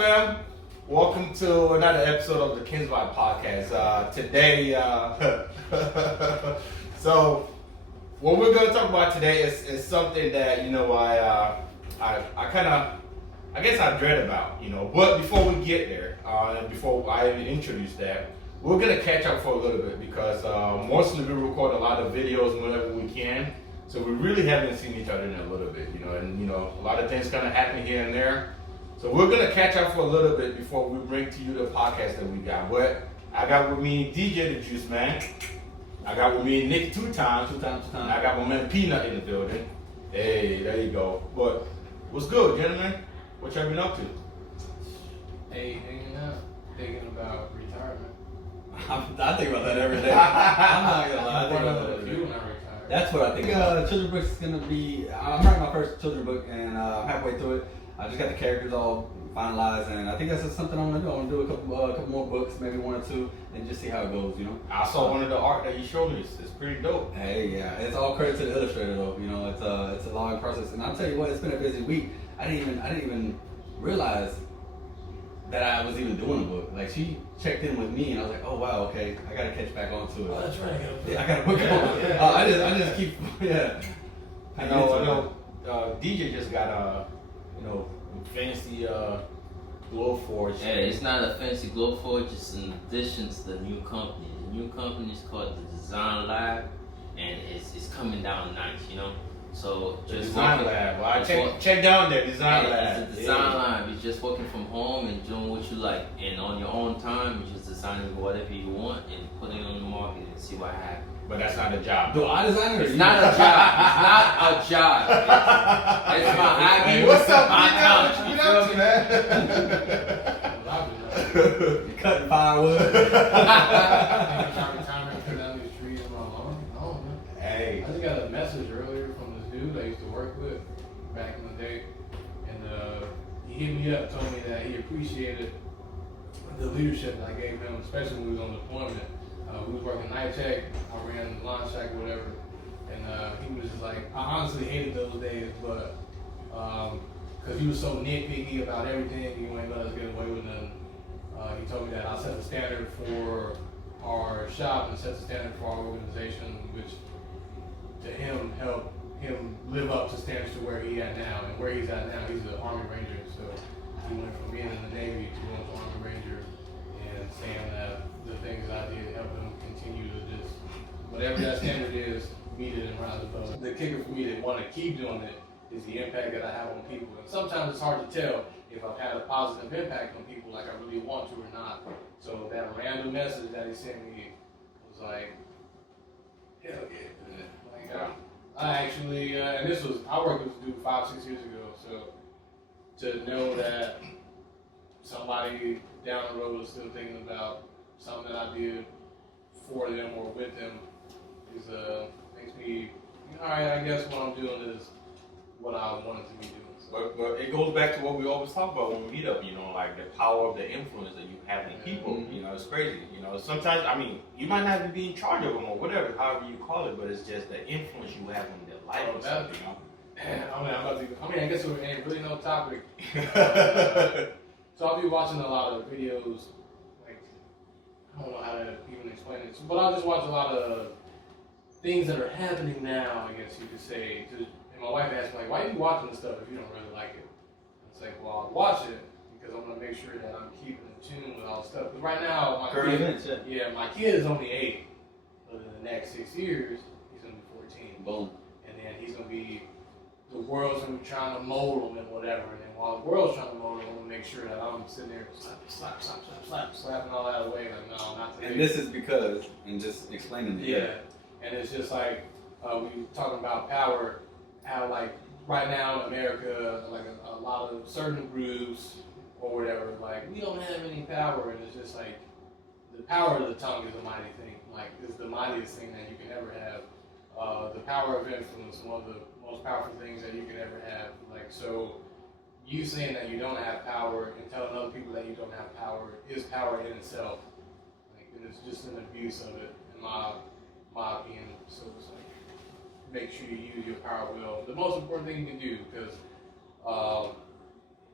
fam? Welcome to another episode of the Kinsby Podcast. Today, so what we're going to talk about today is something that, I guess I dread about, But before we get there, before I even introduce that, we're going to catch up for a little bit because mostly we record a lot of videos whenever we can. So we really haven't seen each other in a little bit, and a lot of things kind of happen here and there. So we're going to catch up for a little bit before we bring to you the podcast that we got. But I got with me DJ the Juice Man. I got with me Nick two times. I got my man Peanut in the building. Hey, there you go. But what's good, gentlemen? What y'all been up to? Hey, hanging out, thinking about retirement. I think about that every day. I'm not gonna lie. I think about that every day. That's what I think. Children's book is gonna be. I'm writing my first children's book, and I'm halfway through it. I just got the characters all finalized, and I think that's just something I'm gonna do. I'm gonna do a couple more books, maybe one or two, and just see how it goes. I saw one of the art that you showed me. It's pretty dope. Hey, yeah, it's all credit to the illustrator though. It's a long process, and I'll tell you what, it's been a busy week. I didn't even realize that I was even doing a book. Like, she checked in with me, and I was like, oh wow, okay, I gotta catch back on to it. Oh, that's right. I got a book on. I just keep, yeah. I know. DJ just got a, fancy Glowforge. Yeah, it's not a fancy Glowforge. It's in addition to the new company. The new company is called the Design Lab, and it's coming down nice, So just Design Lab. Well, check down there. Design Lab. It's a design lab. You're just working from home and doing what you like, and on your own time, you're just designing whatever you want and putting it on the market and see what happens. But that's not a job. Do I design it? It's not a job. It's not a job. It's my hobby. Hey, what's up, my talent. What you been up to, man? You're cutting firewood. Hey. I just got a message earlier from this dude I used to work with back in the day, and he hit me up, told me that he appreciated the leadership that I gave him, especially when we was on deployment. We was working night check, I ran the launch check or whatever, and he was just like, I honestly hated those days, but because he was so nitpicky about everything, he wouldn't let us get away with nothing. He told me that I set the standard for our shop and set the standard for our organization, which to him helped him live up to standards to where he at now. And where he's at now, he's an Army Ranger, so he went from being in the Navy to going to Army Ranger, and saying that the things that I did helped him continue to just, whatever that standard is, meet it and rise above. The kicker for me to want to keep doing it is the impact that I have on people. And sometimes it's hard to tell if I've had a positive impact on people like I really want to or not. So that random message that he sent me was like, hell yeah. Like, I actually, and I worked with this dude 5-6 years ago, so to know that somebody down the road is still thinking about something that I did for them or with them is makes me, all right, I guess what I'm doing is what I wanted to be doing. So. But it goes back to what we always talk about when we meet up, like the power of the influence that you have in people. Mm-hmm. It's crazy. Sometimes, you might not even be in charge of them or whatever, however you call it, but it's just the influence you have on their life. I guess it ain't really no topic. So I'll be watching a lot of videos, like, I don't know how to even explain it, but I'll just watch a lot of things that are happening now, I guess you could say. And my wife asked me, like, why are you watching this stuff if you don't really like it? It's like, well, I'll watch it because I want to make sure that I'm keeping in tune with all the stuff. Because right now, my kid is only 8, but in the next 6 years, he's going to be 14. Boom. And then he's going to be, the world's going to be trying to mold him and whatever. And then while the world's trying to mold him, I'm going to make sure that I'm sitting there slapping all that away. Like, no, not today. And this is because, and just explaining it. Yeah. And it's just like, we talking about power, how like right now in America, like a lot of certain groups or whatever, like we don't have any power, and it's just like the power of the tongue is a mighty thing. Like it's the mightiest thing that you can ever have. The power of influence is one of the most powerful things that you can ever have. Like so, you saying that you don't have power and telling other people that you don't have power is power in itself. Like and it's just an abuse of it, in my opinion. So it's like, make sure you use your power well. The most important thing you can do, because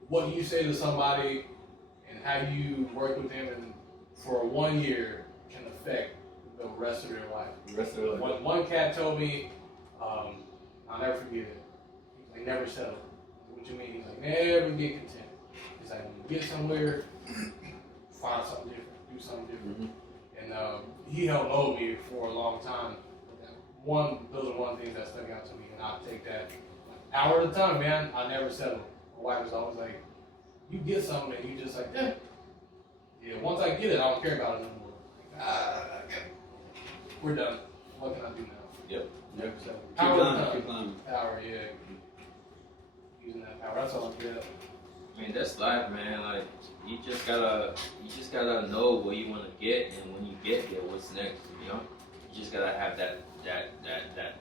what you say to somebody how you work with them and for 1 year can affect the rest of their life. The rest of their life. One cat told me, I'll never forget it. He's like, never settle. What you mean? He's like, never get content. He's like, when you get somewhere, find something different, do something different. Mm-hmm. And he helped mold me for a long time. Those are one of the things that stuck out to me, and I'll take that hour at a time, man. I never settle. My wife was always like, you get something, and you just like, yeah, once I get it, I don't care about it anymore. Like, okay. We're done. What can I do now? Yep. Never settle. Keep Power climbing, of the keep climbing. power, yeah. Using that power, that's all I get. I mean, that's life, man. Like, you just gotta know where you want to get, and when you get there, what's next, you know? You just gotta have that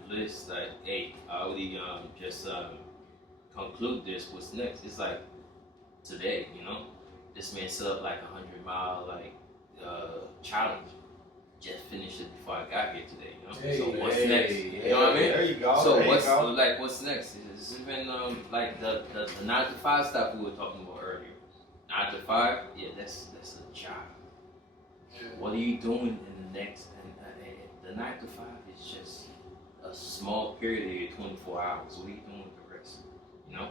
list, like, hey, I already just conclude this, what's next? It's like, today, you know? This man set up like 100-mile, like, challenge. Just finished it before I got here today, you know? Hey, so what's next? You know what I mean? There you go. So there what's you go. like what's next? It's even like the 9 to 5 stuff we were talking about earlier. 9 to 5, yeah, that's a job. Yeah. What are you doing in the next? And the 9 to 5 is just a small period of your 24 hours. What are you doing with the rest? You know?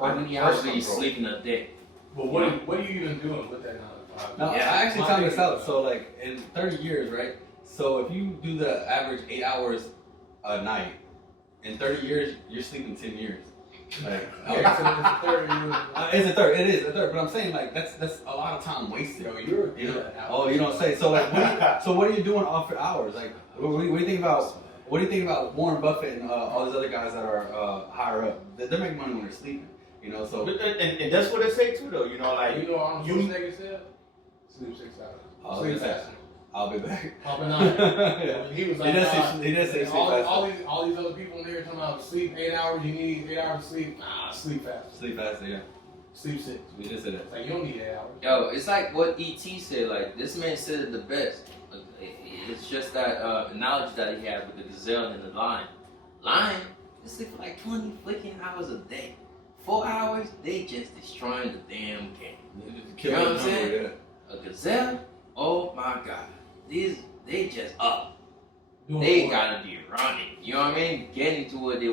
How many hours are you sleeping a day? But what are you even doing with that 9 to 5? No, Yeah, I actually my found this thing- out. So like in 30 years, right? So if you do the average 8 hours a night, in 30 years, you're sleeping 10 years. Like, Yeah, so it's a third year. it's a third. It is a third. But I'm saying like that's a lot of time wasted. Yo, you're You know? good at Oh, you don't say. So like, what are you doing off your hours? Like, what do you think about? What do you think about Warren Buffett and all these other guys that are higher up? They're making money when they're sleeping. You know, so And that's what they say too, though. You know, like You know what Arnold Schwarzenegger said? Sleep 6 hours. Oh, Sleep yeah. faster. I'll be back. Popping on. Yeah. He was He like, does say- nah, he does say and sleep faster. all these other people in there talking about sleep 8 hours, you need 8 hours of sleep. Nah, sleep fast. Sleep faster, yeah. Sleep 6. We just said that. It's like, you don't need 8 hours. Yo, it's like what E.T. said. Like, this man said it the best. It's just that analogy that he had with the gazelle and the lion. Lion, they sleep for like 20 freaking hours a day. 4 hours, they just destroying the damn game. You know what I'm saying? A gazelle, oh my god. They just up. Doing They what? gotta be running. You know what I mean? Getting to where they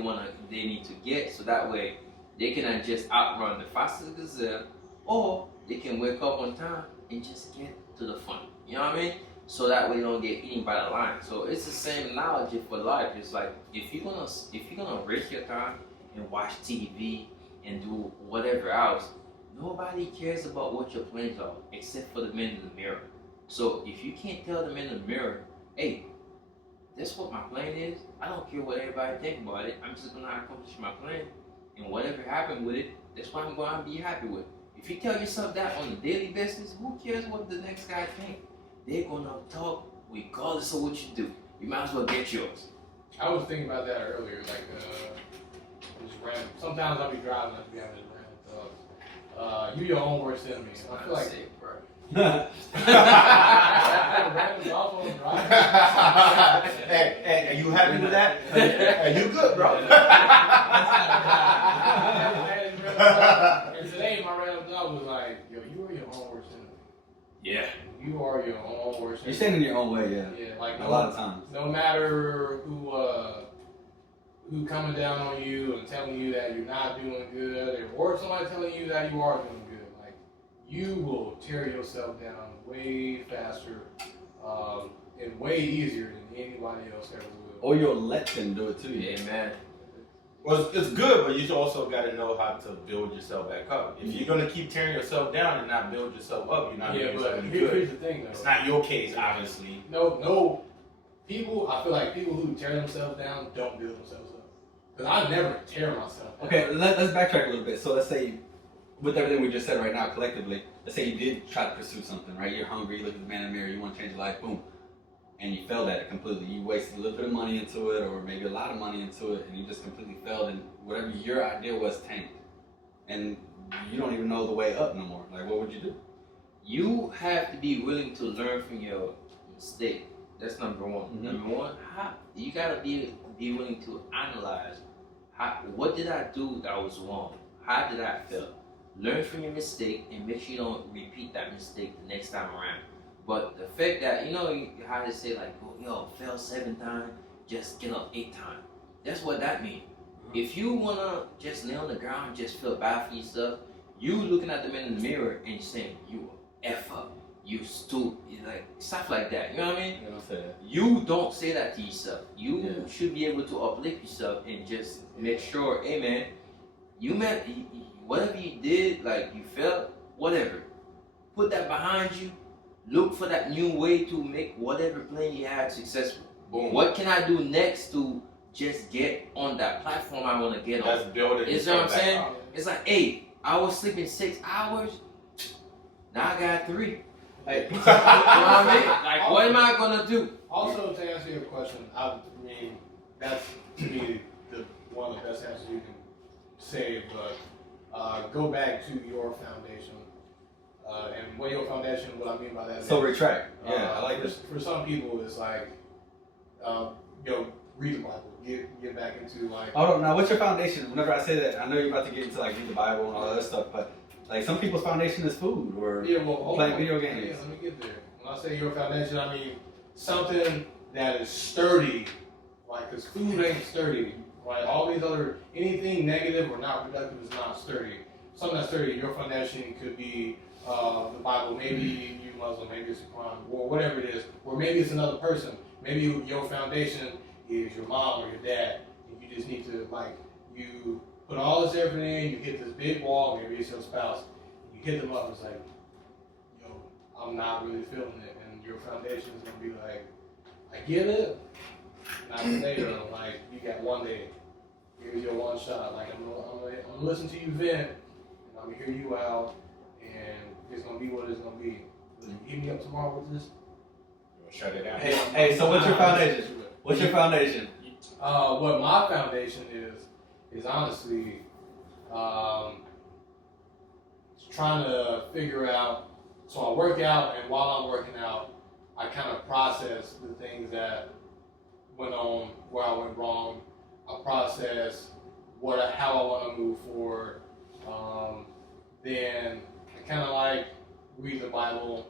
need to get, so that way they can just outrun the fastest gazelle, or they can wake up on time and just get to the fun. You know what I mean? So that way they don't get eaten by the lion. So it's the same analogy for life. It's like if you're gonna waste your time and watch TV and do whatever else, nobody cares about what your plans are except for the man in the mirror. So if you can't tell the man in the mirror, hey, that's what my plan is. I don't care what everybody think about it. I'm just gonna accomplish my plan, and whatever happened with it, that's what I'm gonna be happy with. If you tell yourself that on a daily basis, who cares what the next guy think? They're gonna talk regardless of what you do. You might as well get yours. I was thinking about that earlier. Like, just random. Sometimes I'll be driving, I'll be having this random thoughts. You your own worst enemy. I feel like. bro. Random thoughts on driving. hey, are you happy with that? Hey, you good, bro? And today my random thought was like, yo, you are your own worst enemy. Yeah. You are your own worst enemy. You're standing in your own way, yeah. Yeah, like A lot of times. no matter who coming down on you and telling you that you're not doing good, or somebody telling you that you are doing good, like you will tear yourself down way faster and way easier than anybody else ever will. Or you'll let them do it to you. Yeah, man. Well, it's good, but you also got to know how to build yourself back up. If you're gonna keep tearing yourself down and not build yourself up, you're not doing Yeah, yourself but any here's good. the thing, though. It's not your case, obviously. No. People, I feel like people who tear themselves down don't build themselves up. Because I never tear myself down. Okay, let's backtrack a little bit. So let's say, with everything we just said right now collectively, let's say you did try to pursue something, right? You're hungry, you look at the man in the mirror, you want to change your life, boom. And you failed at it completely. You wasted a little bit of money into it, or maybe a lot of money into it, and you just completely failed, and whatever your idea was tanked. And you don't even know the way up no more. Like, what would you do? You have to be willing to learn from your mistake. That's number one. Mhm. Number one, you gotta be willing to analyze what did I do that was wrong? How did I fail? learn from your mistake and make sure you don't repeat that mistake the next time around. But the fact that, you know how they say like, oh, yo, fail 7 times, just get up 8 times. That's what that means. If you wanna just lay on the ground and just feel bad for yourself, you looking at the man in the mirror and saying, you F up, you stupid, like stuff like that. You know what I mean? You know what I'm saying? You don't say that to yourself. You should be able to uplift yourself and just make sure, hey man, you meant whatever you did, like you failed, whatever. Put that behind you. Look for that new way to make whatever plan you had successful. Boom. What can I do next to just get on that platform I want to get on? That's building. You know what I'm saying? It's like, hey, I was sleeping 6 hours. Now I got 3. Hey, You know what I mean? Like, what am I gonna do? Also, to answer your question, I mean, that's to me one of the best answers you can say. But go back to your foundation, and what your foundation. What I mean by that. so is, retract. Yeah, I like for, this. for some people, it's like, read the Bible, get back into like. Hold on, now what's your foundation? Whenever I say that, I know you're about to get into like read the Bible and all that other stuff, but like some people's foundation is food or playing video games. Yeah, let me get there. When I say your foundation, I mean something that is sturdy, like, because food ain't sturdy, right? All these other, anything negative or not productive is not sturdy. Something that's sturdy, your foundation could be the Bible, maybe you Muslim, maybe it's a Quran, or whatever it is, or maybe it's another person. Maybe your foundation is your mom or your dad, and you just need to, like, you put all this effort in, you hit this big wall, maybe it's your spouse, you hit them up, it's like, yo, I'm not really feeling it, and your foundation is going to be like, I get it, not today though, like, you got one day, here's your one shot, like, I'm gonna listen to you vent, and I'm gonna hear you out, and it's gonna be what it's gonna be. Will you hit me up tomorrow with this? Shut it down. Hey, so what's your foundation? What's your foundation? What my foundation is honestly trying to figure out. So I work out, and while I'm working out, I kind of process the things that went on, where I went wrong. I process how I want to move forward. Then I kind of like read the Bible,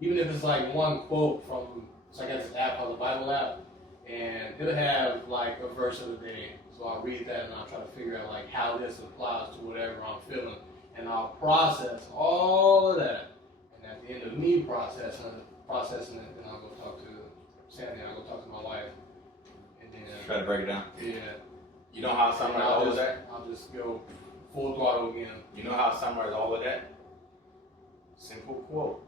even if it's like one quote from. So I got this app called the Bible app, and it'll have like a verse of the day. So I'll read that and I'll try to figure out like how this applies to whatever I'm feeling, and I'll process all of that. And at the end of me processing it, then I'll go talk to Sandy. I'll go talk to my wife, and then Try to break it down. yeah. You know how I summarize all of that? I'll just go full throttle again. You know how I summarize all of that? Simple quote.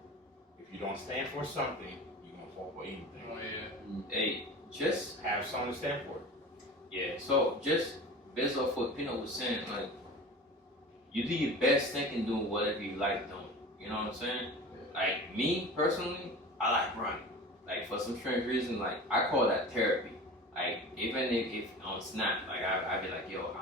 If you don't stand for something, you're going to fall for anything. Oh yeah. Hey, just Have something to stand for. yeah. So just based off what Pino was saying, like you do your best thinking doing whatever you like doing. You know what I'm saying? Like me personally, I like running. Like for some strange reason, like I call that therapy. Like even if on Snap, like I be like, yo,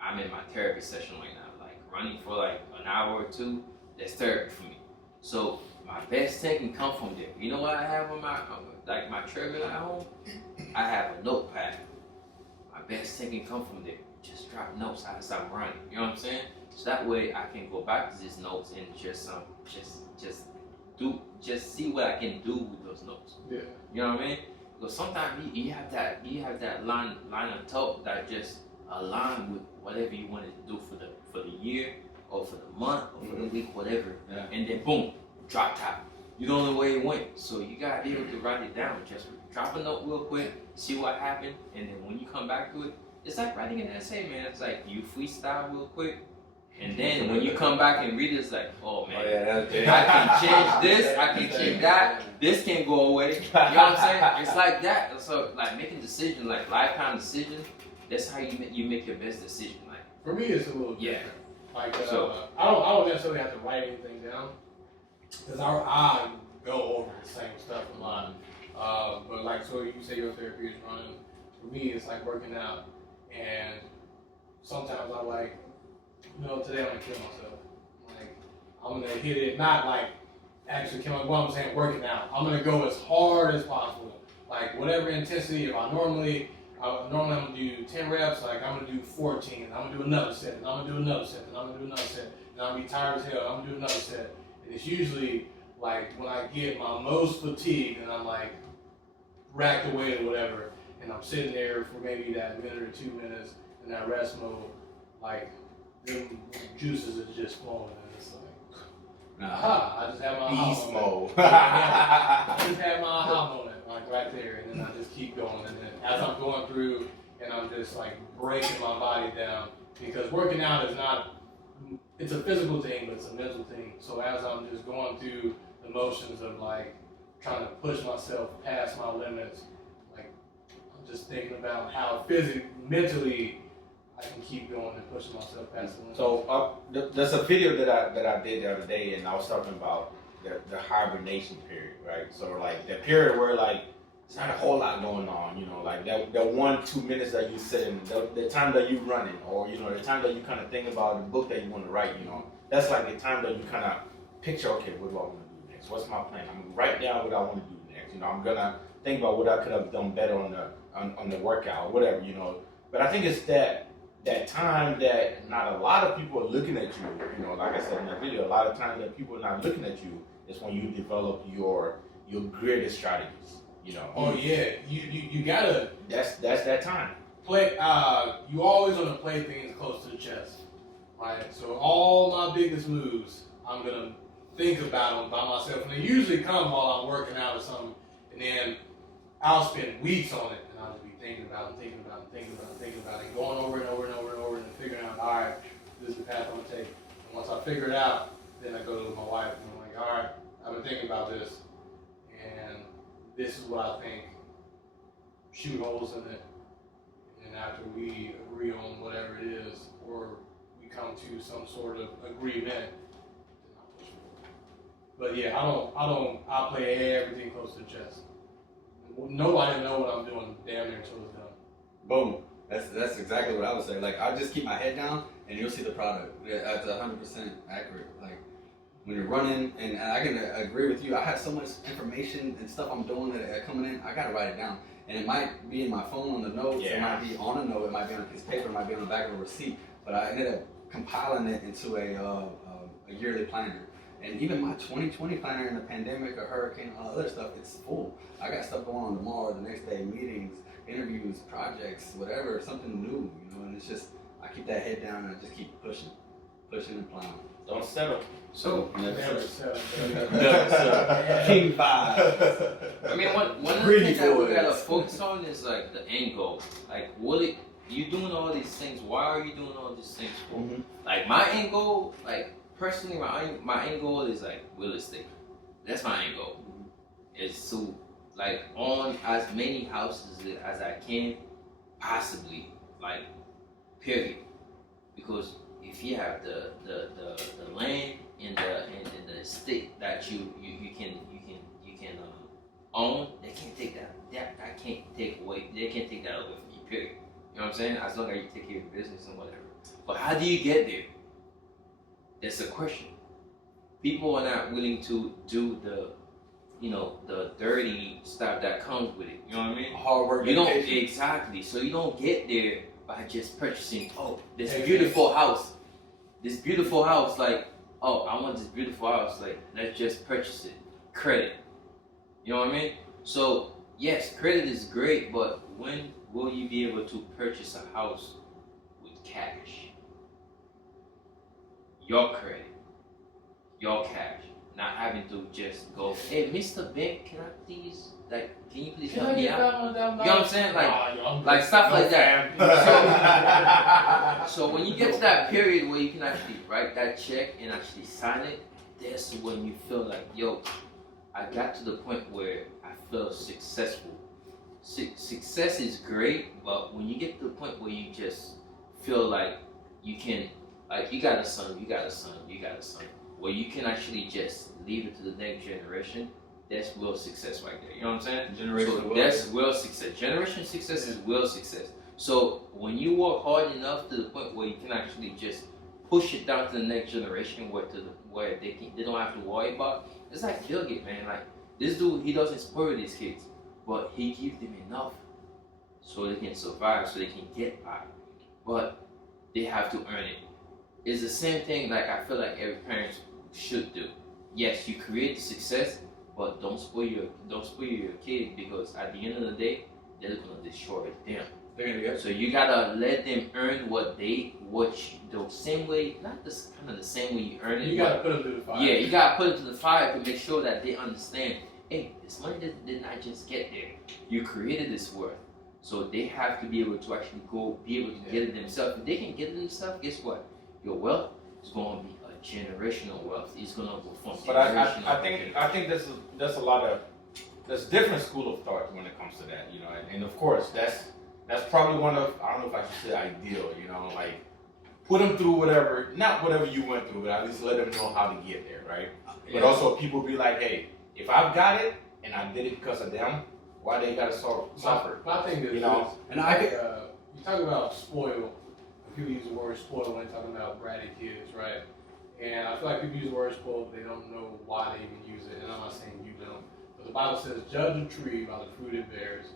I'm in my therapy session right now. Like running for like an hour or two, that's therapy for me. So my best thinking come from there. You know what I have on my like my treadmill at home? I have a notepad. My best thinking come from there. Just drop notes as I'm running. You know what I'm saying? So that way I can go back to these notes and just see what I can do with those notes. Yeah. You know what I mean? Because sometimes you have that line of thought that just align with whatever you wanted to do for the year or for the month or for the week, whatever. Yeah. And then boom, drop top. You don't know where it went. So you gotta be able to write it down. Just drop a note real quick, see what happened, and then when you come back to it, it's like writing an essay, man. It's like you freestyle real quick. And then when you come back and read it, it's like, oh man, I can change this, I can change that, this can go away. You know what I'm saying? It's like that. So like making decisions, like lifetime decisions, that's how you make your best decision. Like For me, it's a little yeah. different. Like So- I don't necessarily have to write anything down because I go over the same stuff a lot. But like, so you say your therapy is running. For me, it's like working out, and sometimes I like, you know, today I'm gonna kill myself. Like, I'm gonna hit it, not like actually killing, what I'm saying, working out. I'm gonna go as hard as possible. Like, whatever intensity, if I normally, normally I'm gonna do 10 reps, like I'm gonna do 14, and I'm gonna do another set, and I'm gonna do another set, and I'm gonna do another set, and I'm gonna be tired as hell, and I'm gonna do another set. And it's usually like when I get my most fatigued and I'm like racked away or whatever, and I'm sitting there for maybe that minute or 2 minutes in that rest mode, like the juices are just flowing, and it's like, aha, I just have my Beast aha mode. moment. I just had my aha moment, like right there, and then I just keep going, and then as I'm going through, and I'm just like breaking my body down, because working out is not, it's a physical thing, but it's a mental thing. So as I'm just going through the motions of like trying to push myself past my limits, like I'm just thinking about how mentally I can keep going and pushing myself past the limits. So there's a video that I did the other day, and I was talking about the hibernation period, right? So like the period where like there's not a whole lot going on, you know, like that 1-2 minutes that you sit in, the time that you running, or you know, the time that you kind of think about the book that you want to write, you know, that's like the time that you kind of picture, okay, what do I want to do next? What's my plan? I'm gonna write down what I want to do next. You know, I'm gonna think about what I could have done better on the workout, whatever, you know. But I think it's that time that not a lot of people are looking at you. You know, like I said in that video, a lot of times that people are not looking at you is when you develop your greatest strategies. You know. Oh yeah, you gotta. That's that time. Play. You always want to play things close to the chest, right? So all my biggest moves, I'm gonna think about them by myself, and they usually come while I'm working out or something, and then I'll spend weeks on it, and I'll just be thinking about it, going over and over and over and over, and figuring out, all right, this is the path I'm gonna take. And once I figure it out, then I go to my wife, and I'm like, all right, I've been thinking about this, and this is what I think. Shoot holes in it, and after we agree on whatever it is, or we come to some sort of agreement, then I'll push forward. But yeah, I play everything close to the chest. Nobody know what I'm doing damn near until it's done. Boom. That's exactly what I would say. Like, I just keep my head down, and you'll see the product. That's 100% accurate. Like, when you're running, and I can agree with you, I have so much information and stuff I'm doing that coming in, I gotta write it down. And it might be in my phone on the notes, It might be on a note, it might be on a piece of paper, it might be on the back of a receipt, but I ended up compiling it into a yearly planner. And even my 2020 planner in the pandemic or hurricane and all other stuff, it's full. I got stuff going on tomorrow, the next day, meetings, interviews, projects, whatever, something new, you know, and it's just, I keep that head down and I just keep pushing and plowing. Don't settle. So, Never settle. King 5. I mean, one of the things that we gotta focus on is like the end goal. Like, you doing all these things? Why are you doing all these things for? Mm-hmm. Like, my end goal, like personally, my end goal is like real estate. That's my end goal. Is to like own as many houses as I can, possibly, like, period. Because if you have the land in the estate that you can own, they can't take that. That can't take away. They can't take that away from you. Period. You know what I'm saying? As long as you take care of your business and whatever. But how do you get there? That's the question. People are not willing to do the dirty stuff that comes with it. You know what I mean? Hard work. You don't exactly. So you don't get there by just purchasing. Oh, this beautiful house. This beautiful house. Like, oh, I want this beautiful house. Like, let's just purchase it. Credit. You know what I mean? So yes, credit is great, but when will you be able to purchase a house with cash? Your credit, your cash, not having to just go, hey, Mr. Bank, can you please help me out? You know what I'm saying? Like stuff like that. So when you get to that period where you can actually write that check and actually sign it, that's when you feel like, yo, I got to the point where I feel successful. Success is great, but when you get to the point where you just feel like you can, like you got a son, where you can actually just leave it to the next generation, that's real success right there. You know what I'm saying? That's real success. Generation success is real success. So when you work hard enough to the point where you can actually just push it down to the next generation, where they don't have to worry about. It's like Gilgit, man. Like, this dude, he doesn't spoil his kids, but he gives them enough so they can survive, so they can get by. But they have to earn it. It's the same thing like I feel like every parent should do. Yes, you create success, but don't spoil your kid, because at the end of the day, they're gonna destroy them. So you gotta let them earn the same way, not this kind of the same way you earn it. You gotta put them through the fire. Yeah, you gotta put it to the fire to make sure that they understand. Hey, this money did not just get there. You created this worth, so they have to be able to actually be able to get it themselves. If they can get it themselves, guess what? Your wealth is gonna be a generational wealth. It's gonna go from But I think there's a lot of there's different school of thought when it comes to that, you know, and of course that's probably one of, I don't know if I should say ideal, you know, like put them through not whatever you went through, but at least let them know how to get there, right? But also people be like, hey, if I've got it and I did it because of them, why they gotta suffer? My thing is, you know, and you talk about spoil. People use the word spoil when they're talking about bratty kids, right? And I feel like people use the word spoil, but they don't know why they even use it. And I'm not saying you don't, but the Bible says, "Judge a tree by the fruit it bears."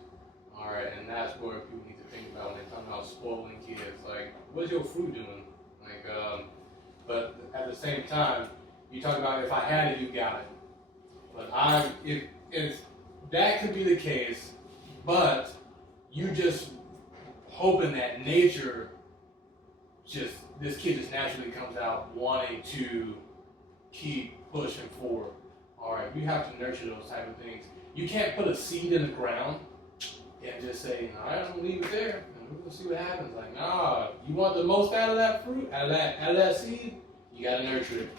All right, and that's where people need to think about when they're talking about spoiling kids. Like, what is your fruit doing? Like, but at the same time, you talk about if I had it, you got it. But if that could be the case, but you just hoping that nature this kid just naturally comes out wanting to keep pushing forward. All right, you have to nurture those type of things. You can't put a seed in the ground and just say, all right, I'm gonna leave it there and we're gonna see what happens. Like, nah, you want the most out of that fruit, out of that seed, you gotta nurture it.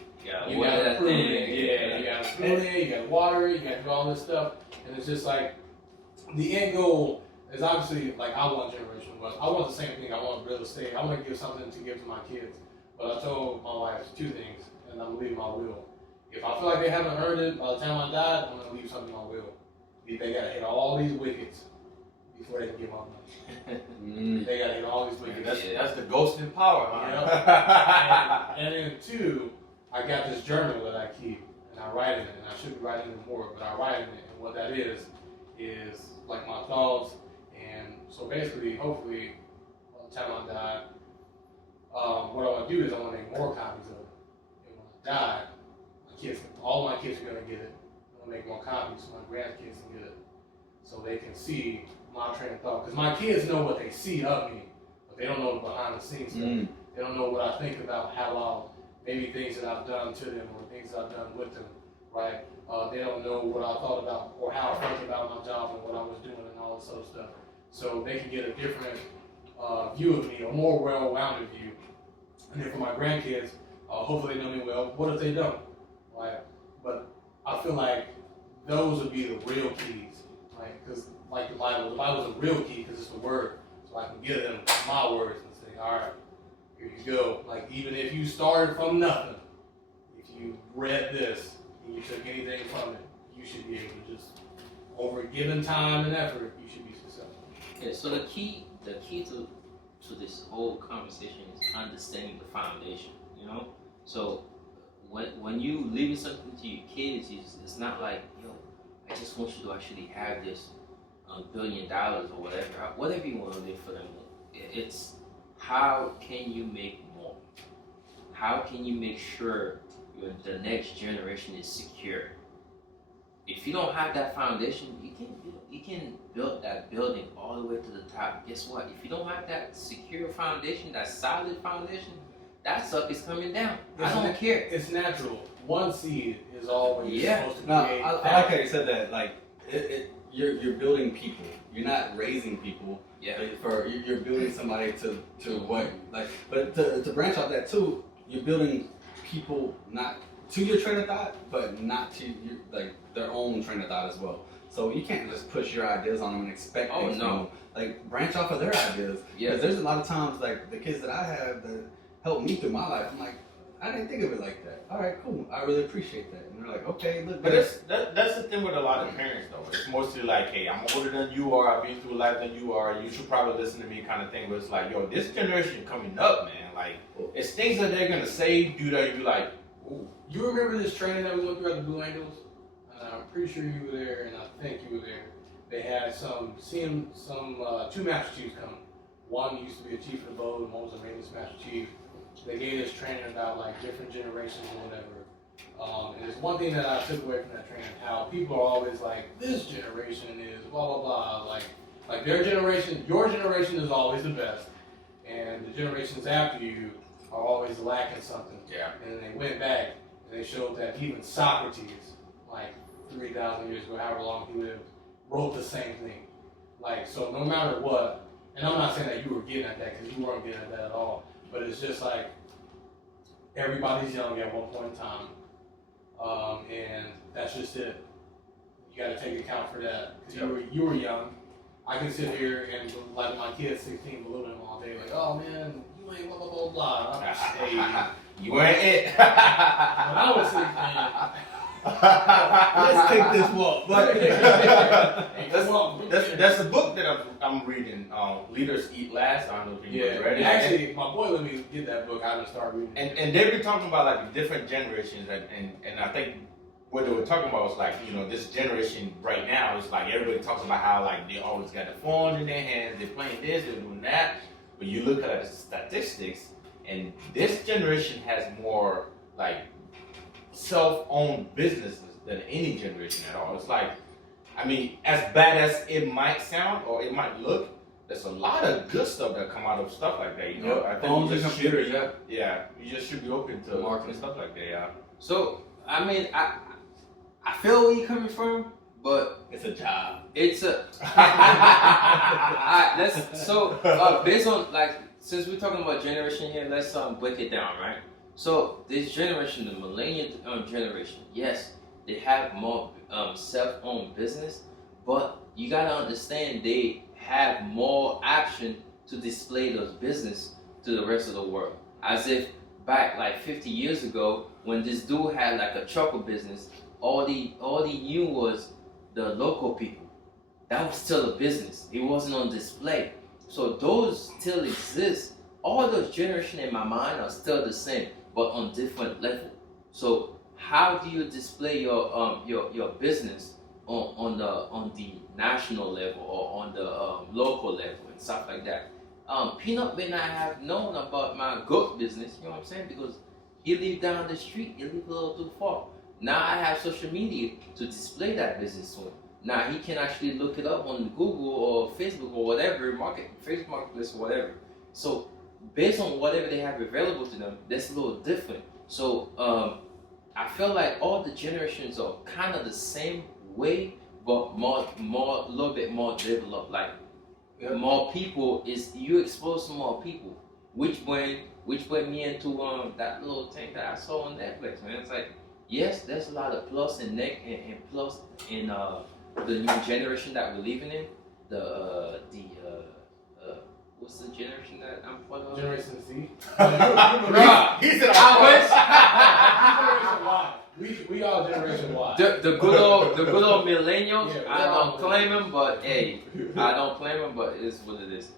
You gotta prune it. Yeah, you gotta prune it, you gotta water it, you gotta do all this stuff. And it's just like the end goal is obviously like I want generational wealth. I want the same thing. I want real estate. I want to give something to give to my kids. But I told my wife two things, and I'm leaving my will. If I feel like they haven't earned it by the time I die, I'm gonna leave something in my will. They gotta hit all these wickets before they can get my money. They gotta hit all these wickets. That's the ghost in power, huh? and then two, I got this journal that I keep, and I write in it, and I should be writing it more, but I write in it, and what that is like my thoughts. And so basically, hopefully, by the time I die, what I want to do is I want to make more copies of it. And when I die, all my kids are going to get it. I want to make more copies so my grandkids can get it. So they can see my train of thought. Because my kids know what they see of me, but they don't know the behind the scenes stuff. They don't know what I think about maybe things that I've done to them or things that I've done with them, right? They don't know what I thought about or how I felt about my job and what I was doing and all this other stuff. So they can get a different view of me, a more well-rounded view. And then for my grandkids, hopefully they know me well. What if they don't? Right? But I feel like those would be the real keys, right? Because like the Bible is a real key because it's the word. So I can give them my words and say, all right, here you go. Like even if you started from nothing, if you read this and you took anything from it, you should be able to just, over given time and effort, you should be successful. Yeah, so the key to this whole conversation is understanding the foundation, you know? So when you leaving something to your kids, it's not like, yo, I just want you to actually have this $1 billion or whatever you want to leave for them. It's how can you make more? How can you make sure the next generation is secure? If you don't have that foundation, you can build that building all the way to the top. Guess what? If you don't have that secure foundation, that solid foundation, that suck is coming down. I don't care. It's natural. One seed is always supposed to create. I like how you said that. Like you're building people. You're not raising people. Yeah. You're building somebody to what like. But to branch off that too, you're building people not to your train of thought, but not to their own train of thought as well. So you can't just push your ideas on them and expect things from them. Like branch off of their ideas. Yeah. Because there's a lot of times like the kids that I have that helped me through my life. I'm like, I didn't think of it like that. All right, cool. I really appreciate that. And they're like, okay, look. But that's the thing with a lot of parents though. It's mostly like, hey, I'm older than you are. I've been through life than you are. You should probably listen to me, kind of thing. But it's like, yo, this generation coming up, man. Like, it's things that they're gonna say, do that. You like, ooh. You remember this training that we went through at the Blue Angels? I'm pretty sure you were there, and I think you were there. they had two Master Chiefs come. One used to be a chief of the boat, and one was a maintenance Master Chief. They gave this training about like different generations or whatever. And there's one thing that I took away from that training, how people are always like, this generation is blah blah blah. Like their generation, your generation is always the best, and the generations after you are always lacking something. Yeah. And then they went back and they showed that even Socrates, like 3,000 years ago, however long he lived, wrote the same thing. Like, so no matter what, and I'm not saying that you were getting at that because you weren't getting at that at all, but it's just like everybody's young at one point in time, and that's just it. You got to take account for that because you were young. I can sit here and like my kid's 16, belittling him all day, like, oh man, you ain't blah blah blah blah. I'm just, hey, You ain't it. when I was 16. Let's take this walk. But that's a book that I'm reading. Leaders Eat Last. I don't know if you read it. Actually, my boy let me get that book. I just started reading it. And they've been talking about like the different generations, and I think what they were talking about was like, you know, this generation right now is like everybody talks about how like they always got the phone in their hands, they're playing this, they're doing that. But you look at the statistics, and this generation has more like self-owned businesses than any generation at all. It's like, I mean, as bad as it might sound or it might look, there's a lot of good stuff that come out of stuff like that. You know, I think phones and computers. Yeah, you just should be open to marketing stuff like that. Yeah. So I mean, I feel where you're coming from, but It's a job. it's a. Based on like, since we're talking about generation here, let's break it down, right? So this generation, the millennial generation, yes, they have more self-owned business, but you gotta understand they have more option to display those business to the rest of the world. As if back like 50 years ago, when this dude had like a chocolate business, all he knew was the local people. That was still a business. It wasn't on display. So those still exist. All those generations in my mind are still the same, but on different level. So how do you display your business on the national level or on the local level and stuff like that? Peanut may not have known about my goat business, you know what I'm saying? Because he lived down the street, he lived a little too far. Now I have social media to display that business to him. Now he can actually look it up on Google or Facebook or whatever, Facebook Marketplace or whatever. So based on whatever they have available to them, that's a little different. So I feel like all the generations are kind of the same way, but a little bit more developed. Like more people you expose to more people, which brought me into that little thing that I saw on Netflix, man. It's like, yes, there's a lot of plus and plus in the new generation that we're living in. What's the generation that I'm part of? Generation Z. He said, Generation Y. We all Generation Y. The good old millennials. Yeah, I don't claim them, but hey, I don't claim them, but it's what it is.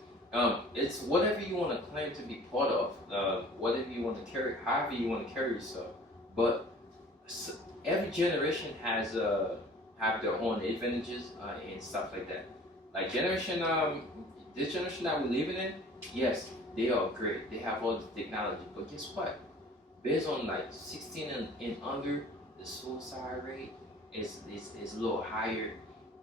It's whatever you want to claim to be part of, whatever you want to carry, however you want to carry yourself. But every generation has have their own advantages and stuff like that. Like this generation that we're living in, yes, they are great. They have all the technology, but guess what? Based on like 16 and under, the suicide rate is a little higher.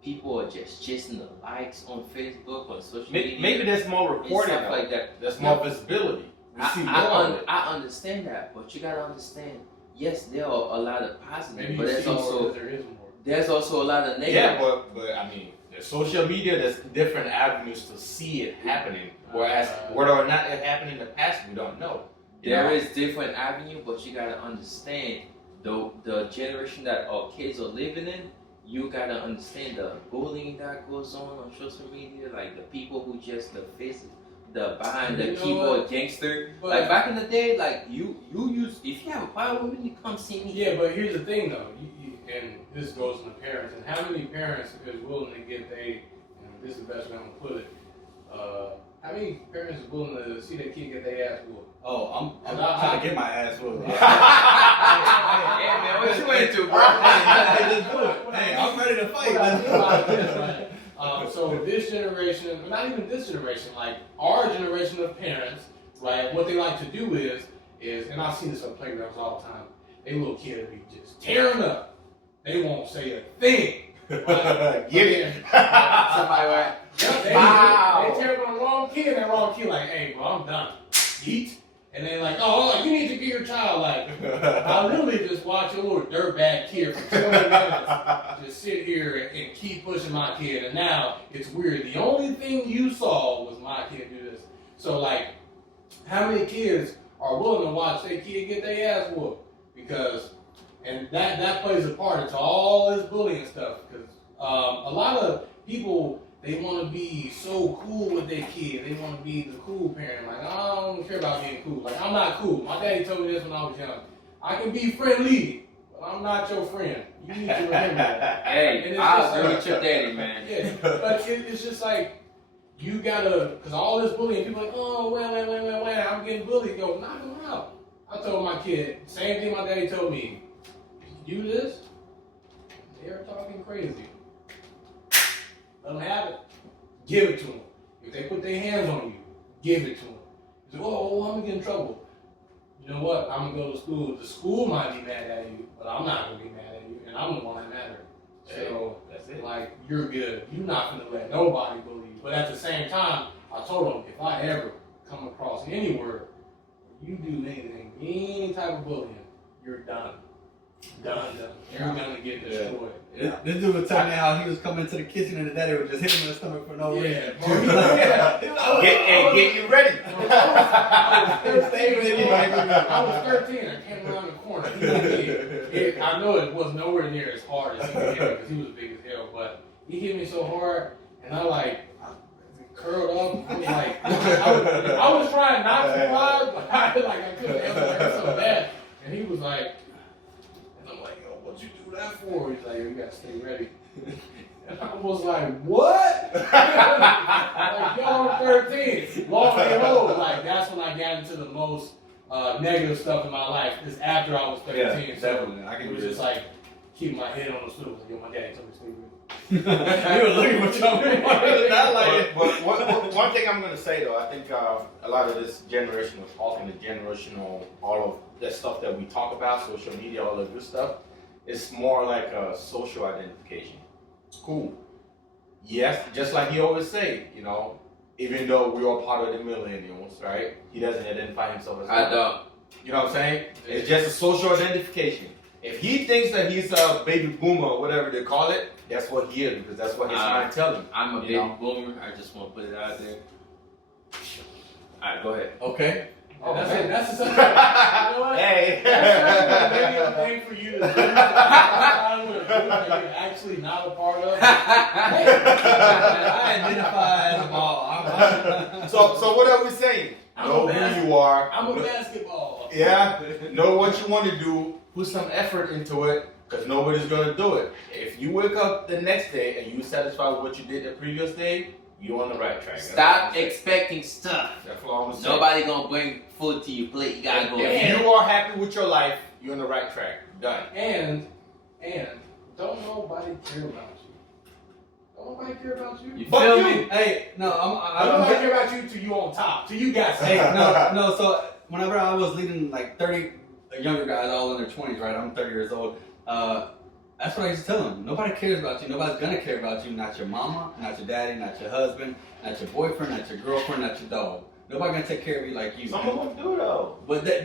People are just chasing the likes on Facebook, on social media. Maybe there's more reporting stuff like that. There's more visibility. I understand that, but you gotta understand. Yes, there are a lot of positive, but there's also a lot of negative. Yeah, but I mean, there's social media. There's different avenues to see it happening. Whereas whether or not it happened in the past, we don't know. There is different avenue, but you gotta understand the generation that our kids are living in. You gotta understand the bullying that goes on social media, like the people who just the behind the keyboard gangster. Like back in the day, like you use, if you have a problem with me, you come see me. Yeah, but here's the thing though, and this goes to the parents, and how many parents is willing to give this is the best way I'm gonna put it, how many parents is willing to see their kid get their ass whooped? Oh, I'm trying to get my ass whooped. Hey man, what you into, bro? Hey, let's do it. Hey, I'm ready to fight. Let's do it. So this generation, not even this generation, like our generation of parents, right? What they like to do is, and I've seen this on playgrounds all the time. They little kids be just tearing up. They won't say a thing. Right? Get it. Somebody right? They tear up on the wrong kid. That wrong kid like, hey, bro, I'm done. Eat. And then like, oh, you need to get your child like. I literally just watch a little dirtbag kid for 20 minutes just sit here and keep pushing my kid. And now it's weird. The only thing you saw was my kid do this. So like, how many kids are willing to watch their kid get their ass whooped? Because, and that plays a part into all this bullying stuff. Because a lot of people, they want to be so cool with their kid. They want to be the cool parent. Like, I don't care about being cool. Like, I'm not cool. My daddy told me this when I was young. I can be friendly, but I'm not your friend. You need to remember that. Hey, I agree with your daddy, man. Yeah, but it's just like, you gotta, because all this bullying, people are like, oh, wait, I'm getting bullied. Go, knock him out. I told my kid, same thing my daddy told me. If you do this, they're talking crazy. Let them have it. Give it to them. If they put their hands on you, give it to them. You say, oh, I'm going to get in trouble. You know what? I'm going to go to school. The school might be mad at you, but I'm not going to be mad at you, and I'm the one that matters. So, that's it. like, you're good. You're not going to let nobody bully you. But at the same time, I told them, if I ever come across any word, you do anything, any type of bullying, you're done. Done. You're going to get destroyed. Yeah. This dude was telling me how he was coming into the kitchen and the daddy would just hit him in the stomach for no reason. Get you ready. I was 13. I came around the corner. I know it was nowhere near as hard as he hit me because he was big as hell. But he hit me so hard, and I curled up. I was trying not to cry, but I couldn't help it. It was so bad. And he was like, and I'm like, yo, what'd you do that for? He's like, yo, you gotta stay ready. And I was like, what? Like, yo, I'm 13. Long and old. Like, that's when I got into the most negative stuff in my life. Is after I was 13. Yeah, so definitely. I can it was do just like keeping my head on the swivel. Yo, my daddy told me to stay ready. You were looking for something. Not like But one thing I'm going to say, though, I think a lot of this generational talking, the generational, all of that stuff that we talk about, social media, all that good stuff, it's more like a social identification. Cool. Yes, just like he always say, even though we are part of the millennials, right? He doesn't identify himself as I don't. You know what I'm saying? It's just a social identification. If he thinks that he's a baby boomer or whatever they call it, that's what he is because that's what his mind tells him. I'm a baby boomer. I just want to put it out there. All right, go ahead. okay. Oh, that's it. That's the subject. You know what? Hey. That's maybe a thing for you to do. That you're actually not a part of. I identify as a ball. So what are we saying? Know who you are. I'm a basketball. Yeah. Know what you want to do. Put some effort into it because nobody's going to do it. If you wake up the next day and you're satisfied with what you did the previous day, you're on the right track. Stop expecting stuff. That's what I'm saying. Nobody gonna bring food to your plate. You gotta go. If you are happy with your life, you're on the right track. Done. And don't nobody care about you. Don't nobody care about you. You But feel you. me? Hey, no, Don't nobody care about you till you on top. Till you got Hey, something. no. So whenever I was leading like 30 younger guys, all in their 20s, right? I'm 30 years old. That's what I used to tell them. Nobody cares about you. Nobody's gonna care about you. Not your mama, not your daddy, not your husband, not your boyfriend, not your girlfriend, not your dog. Nobody gonna take care of you like you. Some of them do though. But they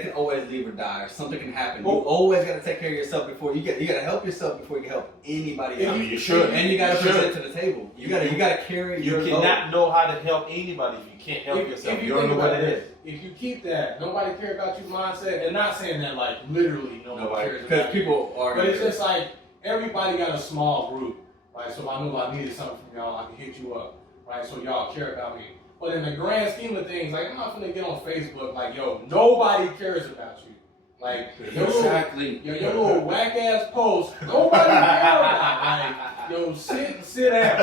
can always leave or die, or something can happen. You always gotta take care of yourself before you gotta help yourself before you can help anybody else. I mean, you should. And you gotta You present should. to the table. You gotta carry You your cannot know how to help anybody if you can't help yourself. You don't know what it is. If you keep that nobody care about you mindset, and not saying that like literally nobody cares because about you, people are. but it's just like everybody got a small group, right? So if I knew I needed something from y'all, I can hit you up, right? So y'all care about me. But in the grand scheme of things, like I'm not gonna get on Facebook like, yo, nobody cares about you. Like Exactly. your little whack ass post, nobody cares about. Like, yo, sit down.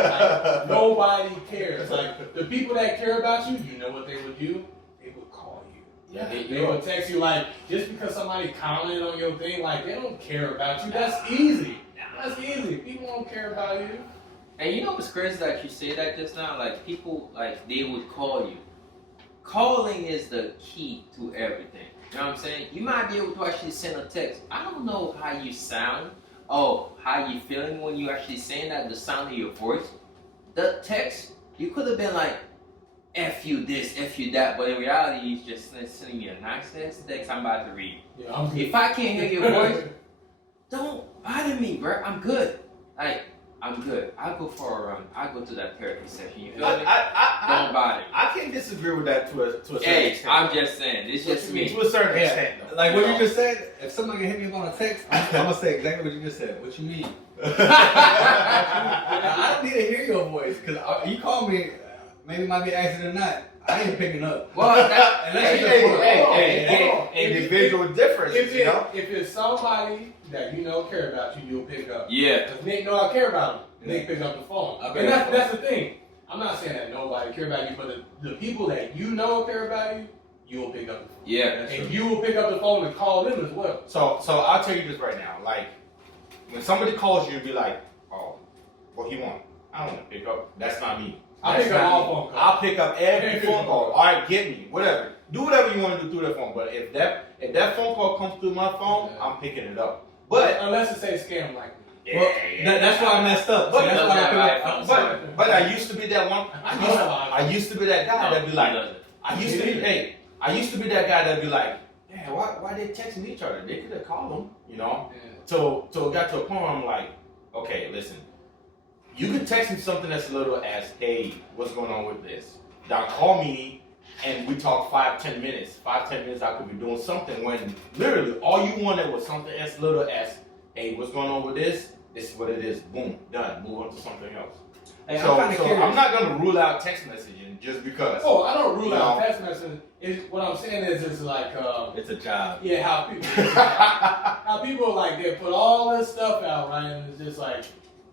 Like nobody cares. Like the people that care about you, you know what they would do? They would call you. Yeah, They would text you like just because somebody commented on your thing, like they don't care about you. That's easy. That's easy. People don't care about you. And you know what's crazy that you say that just now? Like people, like they would call you. Calling is the key to everything. You know what I'm saying? You might be able to actually send a text. I don't know how you sound. Oh, how you feeling when you actually saying that? The sound of your voice. The text, you could have been like, F you this, F you that, but in reality, he's just sending me a nice ass text I'm about to read. Yeah, if I can't hear your voice, don't bother me, bro. I'm good. Like, I'm good. I'll go for a run. I'll go to that therapy session. You feel me? Don't bother me. I can disagree with that to a certain extent. I'm just saying. It's just me. To a certain extent, though. Like what you just said, if somebody can hit me up on a text, I'm gonna say exactly what you just said. What you mean? I don't need to hear your voice because you call me. Maybe it might be an accident or not. I ain't picking up. Well, individual difference. If it's somebody that you know care about you, you'll pick up. Yeah. Because Nick know I care about him. Nick pick up the phone. And that's the thing. I'm not saying that nobody care about you, but the people that you know care about you, you'll pick up the phone. Yeah. And you will pick up the phone and call them as well. So I'll tell you this right now. Like, when somebody calls you and be like, oh, what he want? I don't want to pick up. That's not me. I'll pick up all phone calls. I'll pick up every phone call. All right, get me, whatever. Do whatever you want to do through that phone. But if that phone call comes through my phone, I'm picking it up. But unless it says scam like me. That's why I messed up. But that's why but I used to be that one. I used to be that guy that'd be like, I used to be that guy that'd be like, yeah, why they texting each other? They could have called them, you know. Yeah. So it got to a point where I'm like, okay, listen. You can text me something as little as, hey, what's going on with this? Now call me and we talk 5-10 minutes. 5-10 minutes I could be doing something when literally all you wanted was something as little as, hey, what's going on with this? This is what it is. Boom, done. Move on to something else. Hey, So I'm not gonna rule out text messaging just because. Oh, I don't rule out text messaging. What I'm saying is it's like it's a job. Yeah, how people like they put all this stuff out, right? And it's just like,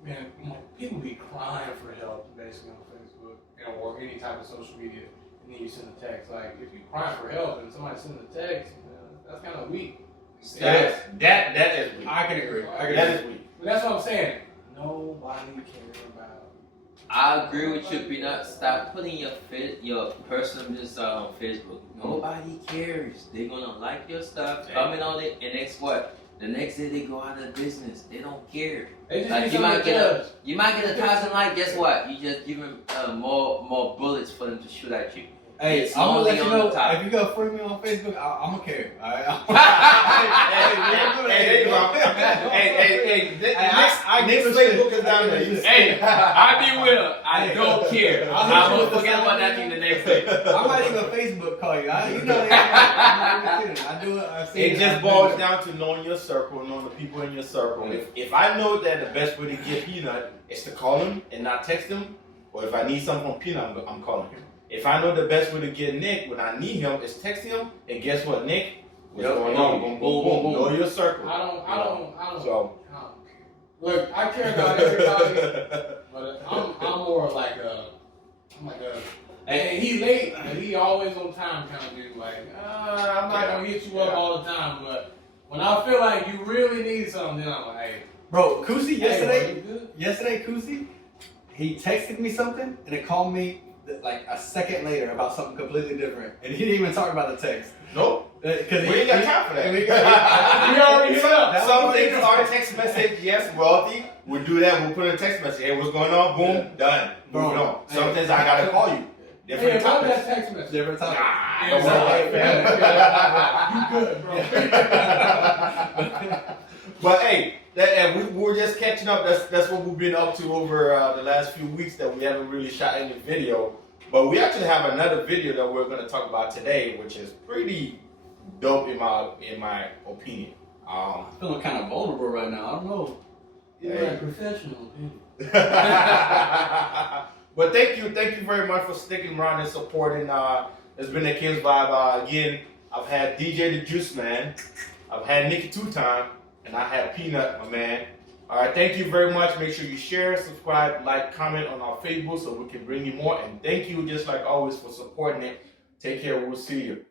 man, people be crying for help basically on Facebook, or any type of social media, and then you send a text. Like if you crying for help and somebody sends a text, that's kind of weak. That is weak. I can agree. That is weak. But that's what I'm saying. Nobody cares about. I agree with you, Peanut. Stop putting your personal business on Facebook. Nobody cares. They're gonna like your stuff, comment on it, and next what? The next day they go out of business. They don't care. They just like you might get 1,000 likes. Guess what? You just give them more bullets for them to shoot at you. Hey, it's I'm gonna let you know if you go friend me on Facebook, I'm gonna care. Alright. Hey, next Facebook is down there. Hey, I be real. I don't care. I'm gonna forget about that thing the next day. I might even Facebook call you. You know that. I do it. It just boils down to knowing your circle, knowing the people in your circle. If I know that the best way to get Peanut is to call him and not text him, or if I need something from Peanut, I'm calling him. If I know the best way to get Nick when I need him is text him, and guess what, Nick? What's going on? Boom, boom, boom. Know your circle. I don't. So, look, I care about everybody, but I'm more like and he late, and he always on time kind of dude. Like, I'm not gonna hit you up all the time, but when I feel like you really need something, then I'm like, hey. Bro, Kusi yesterday, Kusi, he texted me something, and it called me like a second later about something completely different, and he didn't even talk about the text. Nope. Because we ain't got time for that. We already hit up. Some things are text message. Yes, wealthy. We'll do that. We'll put in a text message. Hey, what's going on? Boom, done. Moving on. Some things I gotta call you. Different topics. That text message. Different topics. You good, bro? But hey, we're just catching up. That's what we've been up to over the last few weeks that we haven't really shot any video. But we actually have another video that we're going to talk about today, which is pretty dope in my opinion. I'm feeling kind of vulnerable right now. I don't know. You're a professional, dude. But thank you very much for sticking around and supporting. It's been the King's Vibe. Again, I've had DJ the Juice Man, I've had Nicky Two Time, and I had Peanut, my man. All right, thank you very much. Make sure you share, subscribe, like, comment on our Facebook so we can bring you more. And thank you, just like always, for supporting it. Take care. We'll see you.